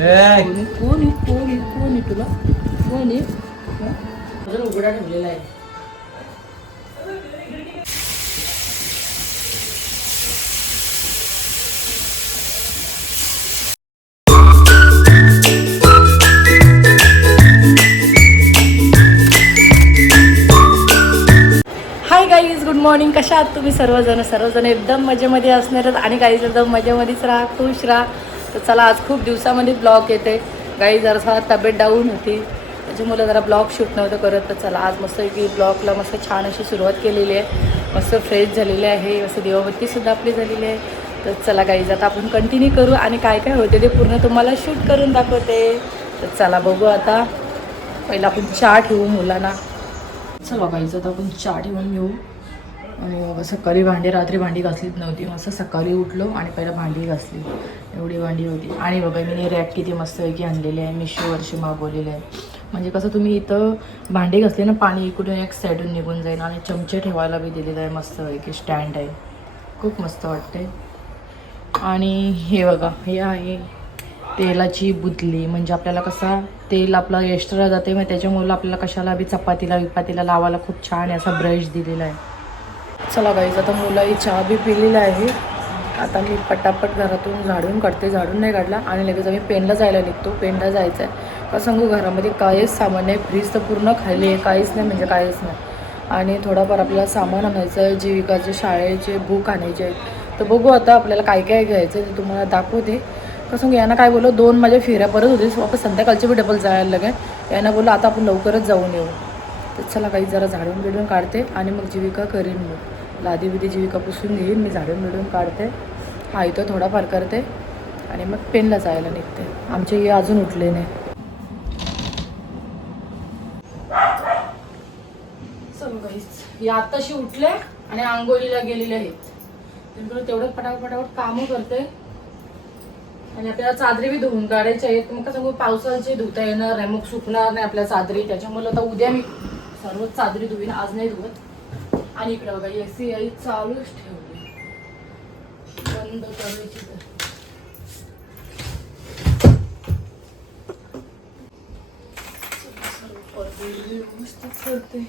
कोण आहे तुला कोण आहे अजून उघडा ठेवलेला आहे. Hi guys, good morning. कशा आहात तुम्ही सर्वजण एकदम मजेमध्ये असणार आहेत आणि गाईज एकदम मजेमध्येच राहा, खुश राहा. तर चला, आज खूप दिवसामध्ये ब्लॉग येते. गाईज जरा तब्येत डाऊन होती, त्याच्यामुळे जरा ब्लॉग शूट नव्हतं करत. तर चला, आज मस्त की ब्लॉगला मस्त छान अशी सुरुवात केलेली आहे. मस्त फ्रेश झालेली आहे, मस्त दिवाबत्तीसुद्धा आपली झालेली आहे. तर चला गाईज, आता आपण कंटिन्यू करू आणि काय काय होते ते पूर्ण तुम्हाला शूट करून दाखवते. तर चला बघू. आता पहिला आपण चहा ठेवू मुलांना. चला गाईज, आता आपण चहा ठेवून घेऊ. आणि सकाळी रात्री भांडी घासलीच नव्हती. मस्त सकाळी उठलो आणि पहिला भांडी घासली, एवढी भांडी होती. आणि बघा, मी रॅक किती मस्तपैकी आणलेली आहे, मिशोवरची मागवलेली आहे. म्हणजे कसं तुम्ही इथं भांडी घासले ना, पाणी इकडून एक साईडून निघून जाईल. आणि चमचे ठेवायला बी दिलेलं आहे, मस्तपैकी स्टँड आहे, खूप मस्त वाटते. आणि हे बघा, हे आहे तेलाची बुदली. म्हणजे आपल्याला कसा तेल आपलं एक्स्ट्रा जाते, मग त्याच्यामुळं आपल्याला कशाला बी चपातीला लावायला खूप छान असा ब्रश दिलेला आहे. चला गाईज, आता मुलाही चहा बी पिलेला आहे. आता मी पटापट घरातून झाडून काढते. झाडून नाही काढला आणि लगेच आम्ही पेनला जायला निघतो. पेनला जायचं आहे का सांगू, घरामध्ये काहीच सामान नाही. फ्रीज तर पूर्ण खाली आहे, काहीच नाही म्हणजे काहीच नाही. आणि थोडाफार आपल्याला सामान आणायचं आहे, जीविकाचे शाळेचे बुक आणायचे आहेत. तर बघू आता आपल्याला काय काय घ्यायचं आहे ते तुम्हाला दाखवते. का सांगू, यांना काय बोललो, 2 माझ्या फेऱ्या परत होते, वापस संध्याकाळचे बी डबल जायला लागेल. यांना बोललो आता आपण लवकरच जाऊन येऊ. तर चला काही जरा झाडून काढते आणि मग जीविका करीन. मग लादी बिदी जीविका पुसून घेईन, मी झाडून काढते. हा इथं थोडाफार करते आणि मग पेनला जायला निघते. आमचे हे अजून उठले नाही. चलो गाईस, या आत्ताशी उठले आणि आंघोळीला गेलेले आहेत. त्यामुळे तेवढं पटापट कामं करते. आणि आपल्याला चादरी बी धुवून काढायच्या आहेत. मग कसं पावसाचे धुता येणार नाही, मग सुकणार नाही आपल्या चादरी. त्याच्यामुळे आता उद्या मी सर्व चादरी धुवीन, आज नाही धुवत. आणि इकडे बघा, एसी आई चालूच ठेवली, बंद करायची. व्यवस्थित करते.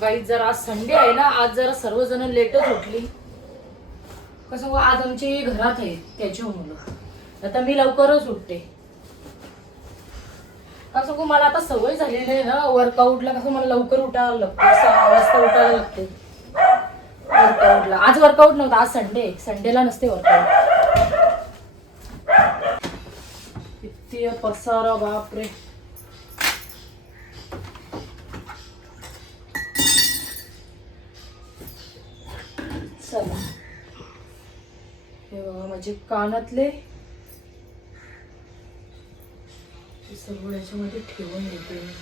गाईज जरा आज संडे आहे ना, आज जरा सर्वजण लेटच उठली. कसं आज आमचे घरात आहे त्याच्यामुळं आता मी लवकरच उठते. कसं मला आता सवय झालेली आहे ना वर्कआउटला. कसं मला लवकर उठायला लागतं, 6 वाजता उठायला लागते वर्कआउटला. आज वर्कआउट नव्हता, आज संडे, संडेला नसते वर्कआउट. किती पसारा, बापरे. चला, हे बघा माझे कानातले सर्व याच्यामध्ये ठेवून देते मी.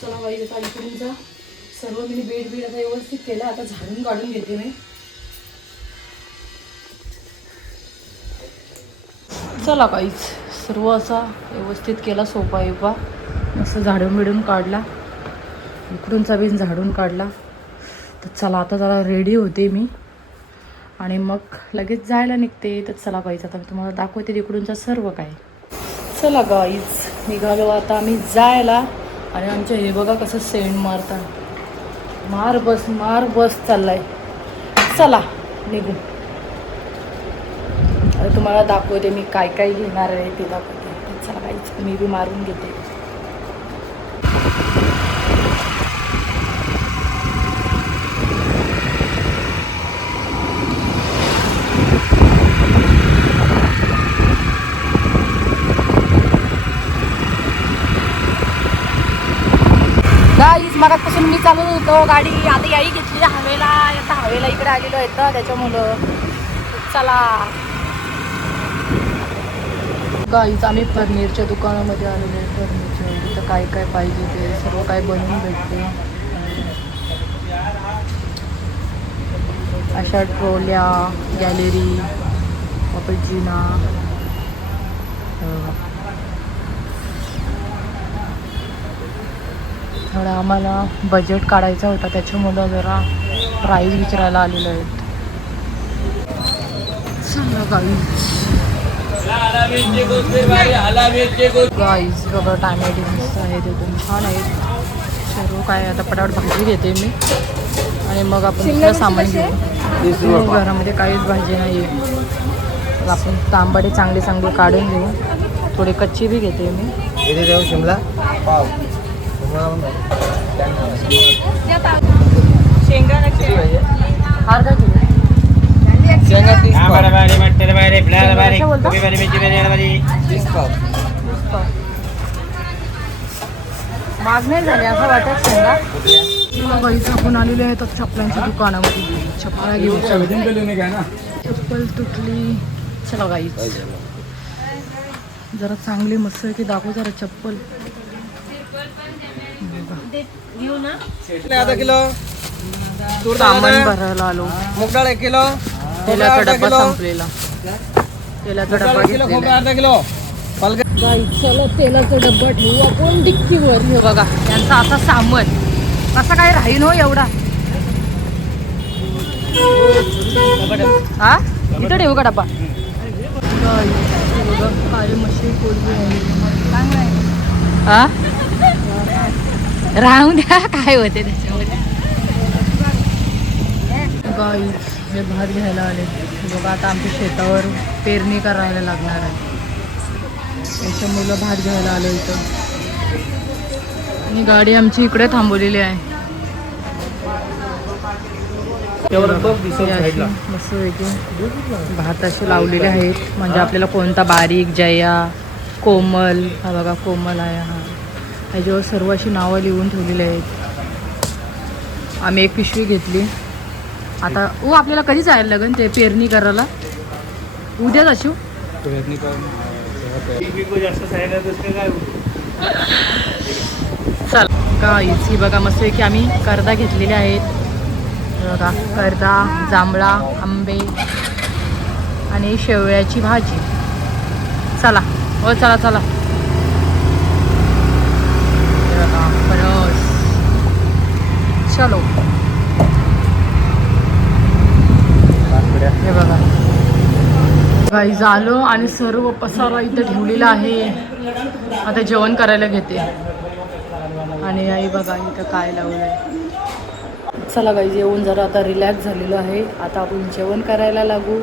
चला बाई, आता इकडून जा. सर्व मी बेड आता व्यवस्थित केला. आता झाडून काढून घेते मी. चला काहीच सर्व असा व्यवस्थित केला, सोपा येपा मस्त झाडून काढला, इकडूनचा बिन झाडून काढला. तर चला, आता जरा रेडी होते मी आणि मग लगेच जायला निघते. तर चला गाईज, आता तुम्हाला दाखवते तिकडूनचं सर्व काय. चला गाईज, निघालो आता आम्ही जायला. आणि आमच्या हे बघा कसं सेंड मारतात, मार बस चाललाय. चला निघू. आता तुम्हाला दाखवते मी काय काय घेणार आहे ते दाखवते. चला गाईज, मी बी मारून घेते. मगापासून मी चालू होतो गाडी. आता याही घेतली हवेला. आता हवेला इकडे आलेलो आहे तर त्याच्यामुळं. चला गाईच, आम्ही फर्निचरच्या दुकानामध्ये आलेलो आहे. फर्निचर इथं काय काय पाहिजे ते सर्व काय बनवून भेटते. अशा ट्रोल्या, गॅलरी, जिना, थोडा आम्हाला बजेट काढायचा होता, त्याच्यामुळं जरा प्राईस विचारायला आलेलं आहे. चला गाईज बघा टॅमॅटो मस्त आहेत, एकदम छान आहेत सर्व. काय आता पटापट भाजी घेते मी आणि मग आपण दुसरं सामान घेऊ. घरामध्ये काहीच भाजी नाही आहे. आपण तांबडे चांगले चांगले काढून घेऊ. थोडी कच्ची बी घेते मी. शिमला पाव शेंगा हार काय केलं? शेंगा 30 पाव. माग नाही झाले असं वाटत शेंगा. बाईचं आपण आलेले आहेत चपलांच्या दुकानामध्ये. चप्पल घेऊ. चप्पल तुटली. चला बाई जरा चांगली मस्त की दाखव जरा चप्पल. आधा किलो सामान भरायला आलो. मूग डाळ 1 किलो. तेलाचा डब्बा संपलेला. तेलाचा डब्बा घेतलेला. अर्धा किलो. बाई चला तेलाचा डब्बा ठेवू आपण डिक्कीवर. हे बघा यांचा असा सामान कसा काय राहीन हो एवढा. हा इथं ठेवू का डब्बा? काळी मशी कोलबी आहे. हा राहून द्या काय होते त्याच्यामध्ये. गाई हे भात घ्यायला आले. बघा आता आमच्या शेतावर पेरणी करायला लागणार आहे, त्याच्यामुळं भात घ्यायला आलो इथं. ही गाडी आमची इकडे थांबवलेली आहे. मस्त वेगळे भात असे लावलेले आहेत, म्हणजे आपल्याला कोणता बारीक जया कोमल. हा बघा कोमल आहे. हा ह्याच्यावर सर्व अशी नावं लिहून ठेवलेली आहेत. आम्ही एक पिशवी घेतली. आता आपल्याला कधी जायला लागेल ते पेरणी करायला? उद्याच अशू चल गाईच. ही बघा मस्त की आम्ही कर्दा घेतलेले आहेत. बघा कर्दा, जांभळा, आंबे आणि शेवयाची भाजी. चला हो चला चला. बघा फणस. चलो हे बघा गाई झालो आणि सर्व पसारा इथं ठेवलेला आहे. आता जेवण करायला घेते. आणि आई बघा इथं काय लावलं आहे. चला गाई जेवण जरा आता रिलॅक्स झालेलो आहे. आता आपण जेवण करायला लागू.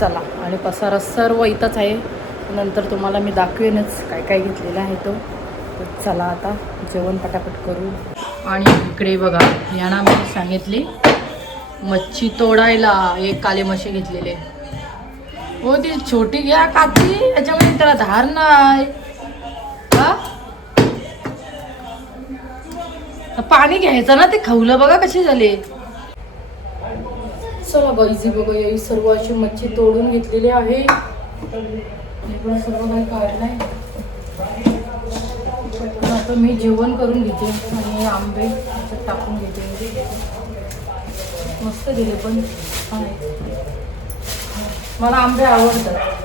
चला आणि पसारा सर्व इथंच आहे. नंतर तुम्हाला मी दाखवेनच काय काय घेतलेलं आहे तो. तर चला आता जेवण पटापट करू. आणि इकडे बघा यांना मी सांगितली मच्छी तोडायला. एक काले मासे घेतलेले. हो ती छोटी घ्या काची, याच्यामध्ये त्याला धार नाही. पाणी घ्यायचं ना, ते खाऊला बघा कसे झाले. चला गाईजी बघा सर्व अशी मच्छी तोडून घेतलेली आहे. सर्व काही काढलंय. आता मी जेवण करून घेते आणि आंबे टाकून घेते. मस्त दिले पण मला आंबे आवडतात.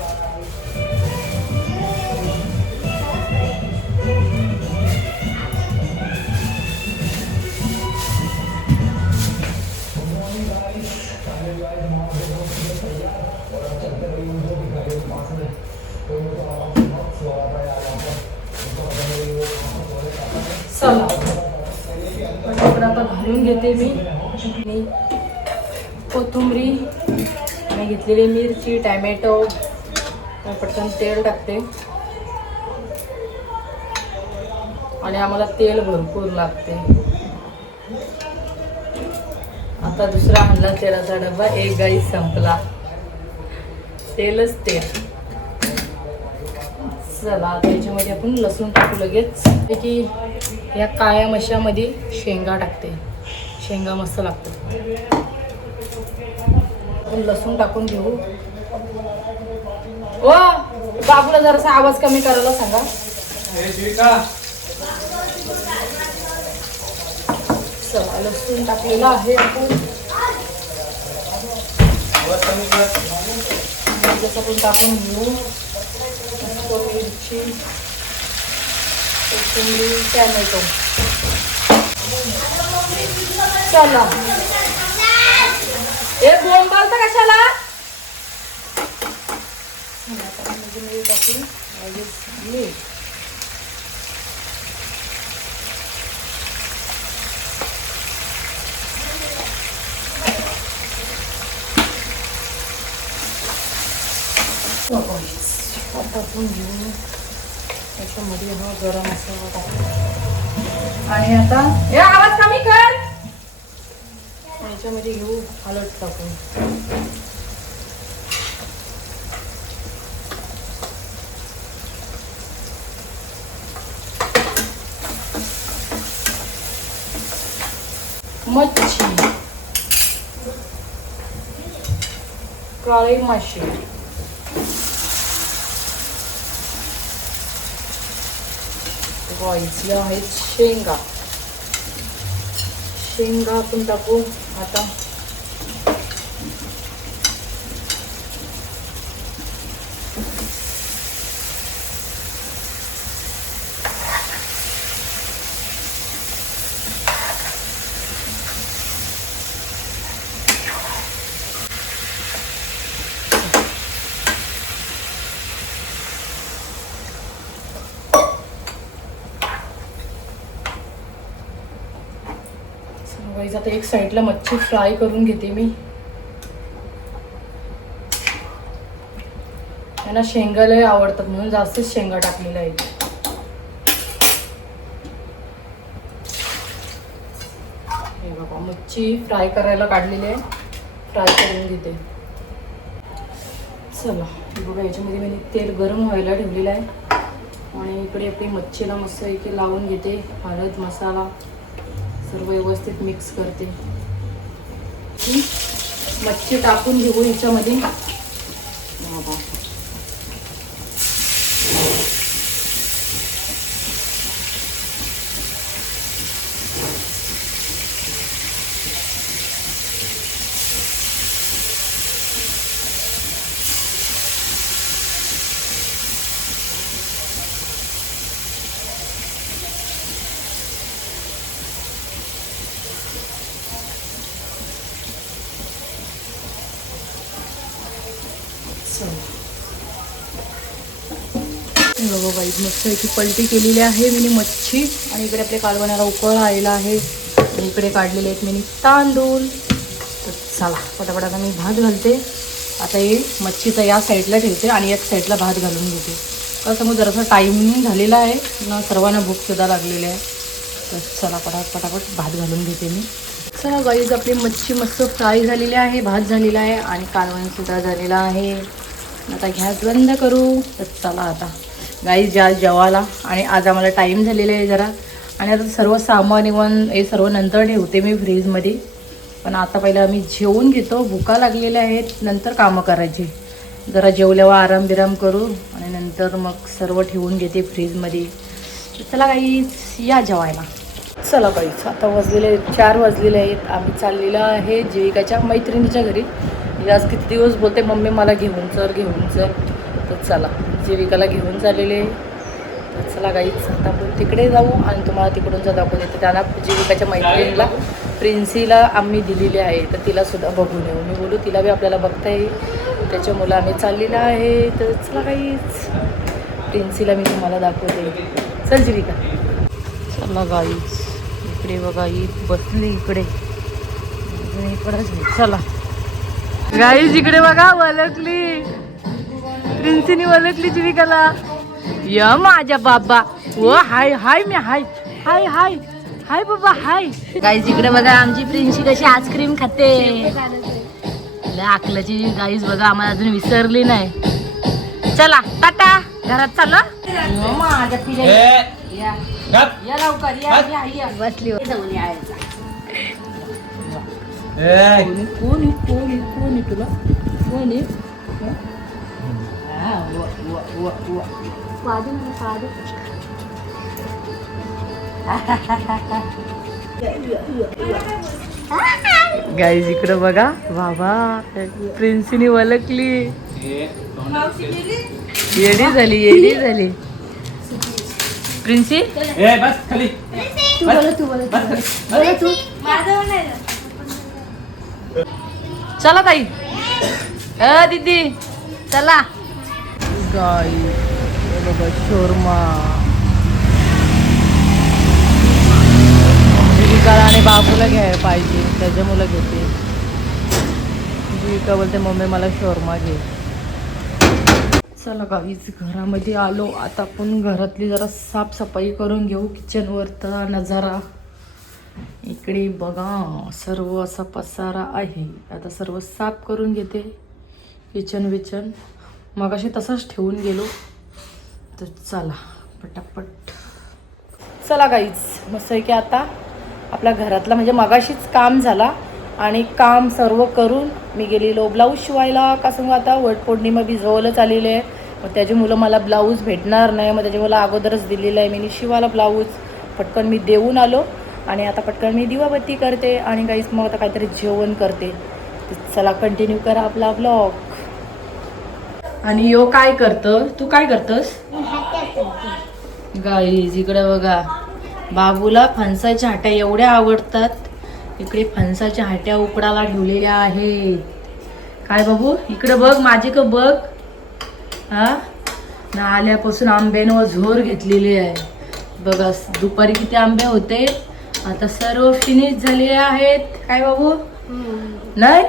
चला आता घालून घेते मी. कोथिंबरी आणि घेतलेली मिरची, टॅमॅटो. पटकन तेल टाकते आणि आम्हाला तेल भरपूर लागते. आता दुसरा आणला तेलाचा डबा. एक गाई संपला. तेलच तेल. चला आता याच्यामध्ये आपण लसूण टाकू लगेच. की या काळ्या मशामध्ये शेंगा टाकते. शेंगा मस्त लागतात. आपण लसूण टाकून घेऊ. ओ बाबूला जरासा आवाज कमी करायला सांगा. चला लसूण टाकलेलं आहे आपण. जसं आपण टाकून घेऊ. मिरची, कोथिंबीर, टॅमॅटो. चला हे बोंबाल तर कशाला टाकून घेऊ त्याच्यामध्ये हा गरम मसाला टाकू आणि आता हे आवाज कमी कर याच्यामध्ये घेऊ हळद टाकून मच्छी काळी माशी इथले आहेत शेंगा शेंगा आपण टाकू आता गाईज आता एक साईडला मच्छी फ्राय करून घेते मी त्यांना शेंगा लय आवडतात म्हणून जास्तच शेंगा टाकलेल्या आहेत हे बघा मच्छी फ्राय करायला काढलेली आहे फ्राय करून घेते चला बघा याच्यामध्ये मी तेल गरम व्हायला ठेवलेलं आहे आणि इकडे आपली मच्छीला मस्त इथे लावून घेते हळद मसाला सर्व व्यवस्थित मिक्स करते मच्छी टाकून घेऊ याच्यामध्ये बघा बाई मस्त इथे पलटी केलेली आहे मी मच्छी आणि इकडे आपल्या कालवणाला उकळ आलेला आहे आणि इकडे काढलेले आहेत मी तांदूळ तर चला पटापट आता मी भात घालते आता हे मच्छीचा या साईडला ठेवते आणि एक साईडला भात घालून घेते कसं मग जरासा टाईम झालेला आहे ना सर्वांना भूकसुद्धा लागलेली आहे तर चला पटापट भात घालून घेते मी चला गाईज आपली मच्छी मस्त फ्राय झालेली आहे भात झालेला आहे आणि कालवणसुद्धा झालेला आहे आता गॅस बंद करू तर चला आता गाईज ज्या जेवायला आणि आज आम्हाला टाईम झालेला आहे जरा आणि आता सर्व सामान इवन हे सर्व नंतर ठेवते मी फ्रीजमध्ये पण आता पहिलं आम्ही जेवून घेतो भुका लागलेल्या आहेत नंतर कामं करायची जरा जेवल्यावर आराम बिराम करू आणि नंतर मग सर्व ठेवून घेते फ्रीजमध्ये चला गाईज या जेवायला चला गाईज आता वाजलेले 4 वाजलेले आहेत आम्ही चाललेलो आहे जीविकाच्या मैत्रिणीच्या घरी आज किती दिवस बोलते मम्मी मला घेऊन चल तर चला जीविकाला घेऊन चाललेले तर चला गाईच आता आपण तिकडे जाऊ आणि तुम्हाला तिकडूनचा दाखवून देते त्यांना जीविकाच्या मैत्रिणीला प्रिन्सीला आम्ही दिलेली आहे तर तिलासुद्धा बघून येऊ मी बोलू तिला बी आपल्याला बघता येईल त्याच्यामुळं आम्ही चाललेलं आहे तर चला गाईच प्रिन्सीला मी तुम्हाला दाखवते चल जीविका चला गाईच इकडे बघा ही बसली इकडे चला गाईज इकडे बघा वलकली प्रिन्सीनी वलकली जीविकाला या माझ्या बाबा ओ हाय हाय मी हाय हाय हाय हाय बाबा हाय गाईज इकडे बघा आमची प्रिन्सी कशी आईस्क्रीम खाते आकलाची गाईज बघा आम्हाला अजून विसरली नाही चला टाटा घरात चालला माझ्या पिल्या या लवकर या बसली कोण तुला कोण गाईज इकडं बघा बाबा प्रिन्सीनी वलकली येडी झाली प्रिन्सी बस खाली चला ताई दीदी चला गाई बघा शोरमा जीविकाला आणि बाबूला घ्यायला पाहिजे त्याच्या मुलं घेते जीविका बोलते मम्मी मला शोरमा घे चला गाईच घरामध्ये आलो आता आपण घरातली जरा साफसफाई करून घेऊ किचनवरचा नजारा इकडे बघा सर्व असा पसारा आहे आता सर्व साफ करून घेते किचन मगाशी तसंच ठेवून गेलो तर चला पटापट चला गाईच मस्त आहे की आता आपल्या घरातला म्हणजे मगाशीच काम झाला आणि काम सर्व करून मी गेलेलो ब्लाऊज शिवायला का सांगू आता वटपौर्णिमा भिजवलंच आलेले आहे मग त्याची मुलं मला ब्लाऊज भेटणार नाही मग त्याची मला अगोदरच दिलेलं आहे मी शिवायला ब्लाऊज पटकन मी देऊन आलो आणि आता पटकन मी दिवाबत्ती करते आणि गाईस मग आता काहीतरी जेवण करते चला कंटिन्यू करा आपला ब्लॉग आणि यो काय करतं तू काय करतोस गाईज इकडे बघा बाबूला फणसाच्या हाट्या एवढ्या आवडतात इकडे फणसाच्या हाट्या उकडाला ठेवलेल्या आहे काय बाबू इकडे बघ माझी का बघ हा ना आल्यापासून आंब्यानं झोर घेतलेली आहे बघा दुपारी किती आंबे होते आता सर्व फिनिश झालेले आहेत काय बाबू नाही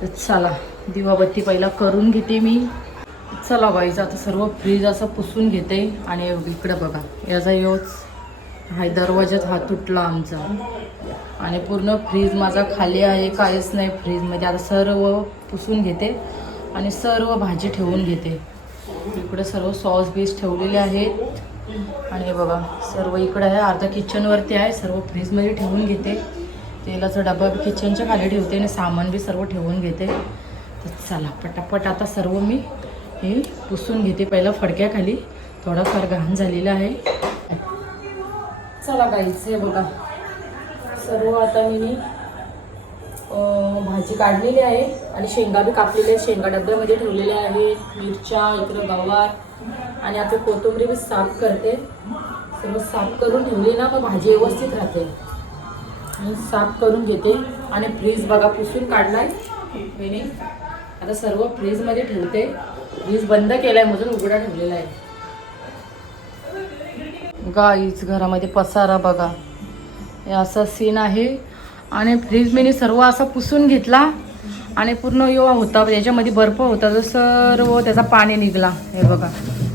तर चला दिवाबत्ती पहिला करून घेते मी चला गाईज आता सर्व फ्रीज असं पुसून घेते आणि इकडे बघा याचा योच हा दरवाजात हा तुटला आमचा आणि पूर्ण फ्रीज माझा खाली आहे काहीच नाही फ्रीजमध्ये आता सर्व पुसून घेते आणि सर्व भाजी ठेवून घेते इकडे सर्व सॉस बीस ठेवलेले आहेत आणि बघा सर्व इकडे आहे अर्धा किचनवरती आहे सर्व फ्रीजमध्ये ठेवून घेते तेलाचा डबा किचनच्या खाली ठेवते आणि सामान बी सर्व ठेवून घेते तर चला पटापट आता सर्व मी हे पुसून घेते पहिला फडक्याखाली थोडाफार घाण झालेला आहे चला गाईच हे बघा सर्व आता मी भाजी काढलेली आहे आणि शेंगा बी कापलेल्या आहे शेंगा डब्यामध्ये ठेवलेल्या आहेत मिरच्या इकडं गवार आणि आता कोथिंबीर बी साफ करते सर्व साफ करून ठेवली ना मग भाजी व्यवस्थित राहते आणि साफ करून घेते आणि फ्रीज बघा पुसून काढलाय मी आता सर्व फ्रीजमध्ये ठेवते फ्रीज बंद केलाय मधून उघडा ठेवलेला आहे गाईच घरामध्ये पसारा बघा हे असा सीन आहे आणि फ्रीज मी सर्व असा पुसून घेतला आणि पूर्ण योवा होता याच्यामध्ये बर्फ होता तर सर्व त्याचा पाणी निघला हे बघा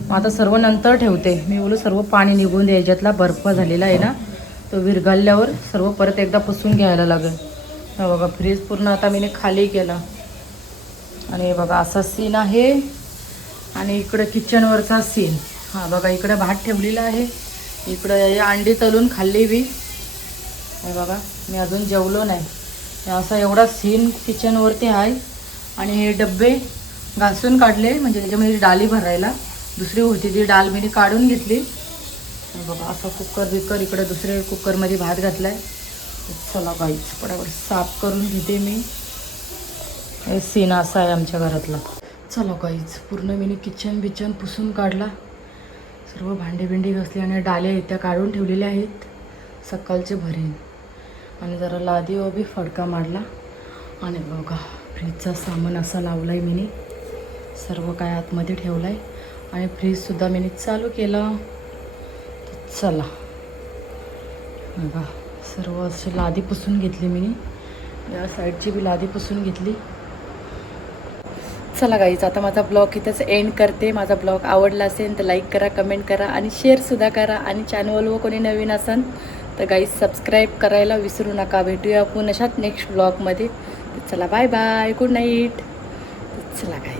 मग आता सर्व नंतर ठेवते मी बोलू सर्व पाणी निघून दे याच्यातला बर्फ झालेला आहे ना तो विरघळल्यावर सर्व परत एकदा पुसून घ्यायला लागेल हे बघा फ्रीज पूर्ण आता मी खाली केला आणि हे बघा असा सीन आहे आणि इकडं किचनवरचा सीन हा बघा इकडं भात ठेवलेला आहे इकडं अंडी तळून खाल्ली बी हे बघा मी अजून जेवलो नाही असा एवढा सीन किचनवरती आहे आणि हे डब्बे घासून काढले म्हणजे त्याच्यामध्ये डाली भरायला दुसरी होती ती डाल मी काढून घेतली बघा असा कुकर बिकर इकडे दुसऱ्या कुकरमध्ये भात घातला आहे चला गाईच पटापट साफ करून घेते मी हे सीन असा आहे आमच्या घरातला चला गाईच पूर्ण मी किचन बिचन पुसून काढला सर्व भांडी बिंडी घासली आणि डाल्या इथं काढून ठेवलेल्या आहेत सकाळचे भरीन आणि जरा लादी बी फडका मारला आणि बघा फ्रीजचा सामान असा लावला आहे मी सर्व काय आतमध्ये ठेवला आहे आणि फ्रीजसुद्धा मी चालू केला चला बघा सर्व अशी लादी पुसून घेतली मी या साईडची बी लादी पुसून घेतली चला गाईज आता माझा ब्लॉग इथंच एंड करते माझा ब्लॉग आवडला असेल तर लाईक करा कमेंट करा आणि शेअरसुद्धा करा आणि चॅनलवर कोणी नवीन असेल तर गाईज सबस्क्राईब करायला विसरू नका भेटूया आपण अशाच नेक्स्ट ब्लॉगमध्ये चला बाय बाय गुड नाईट चला गाईज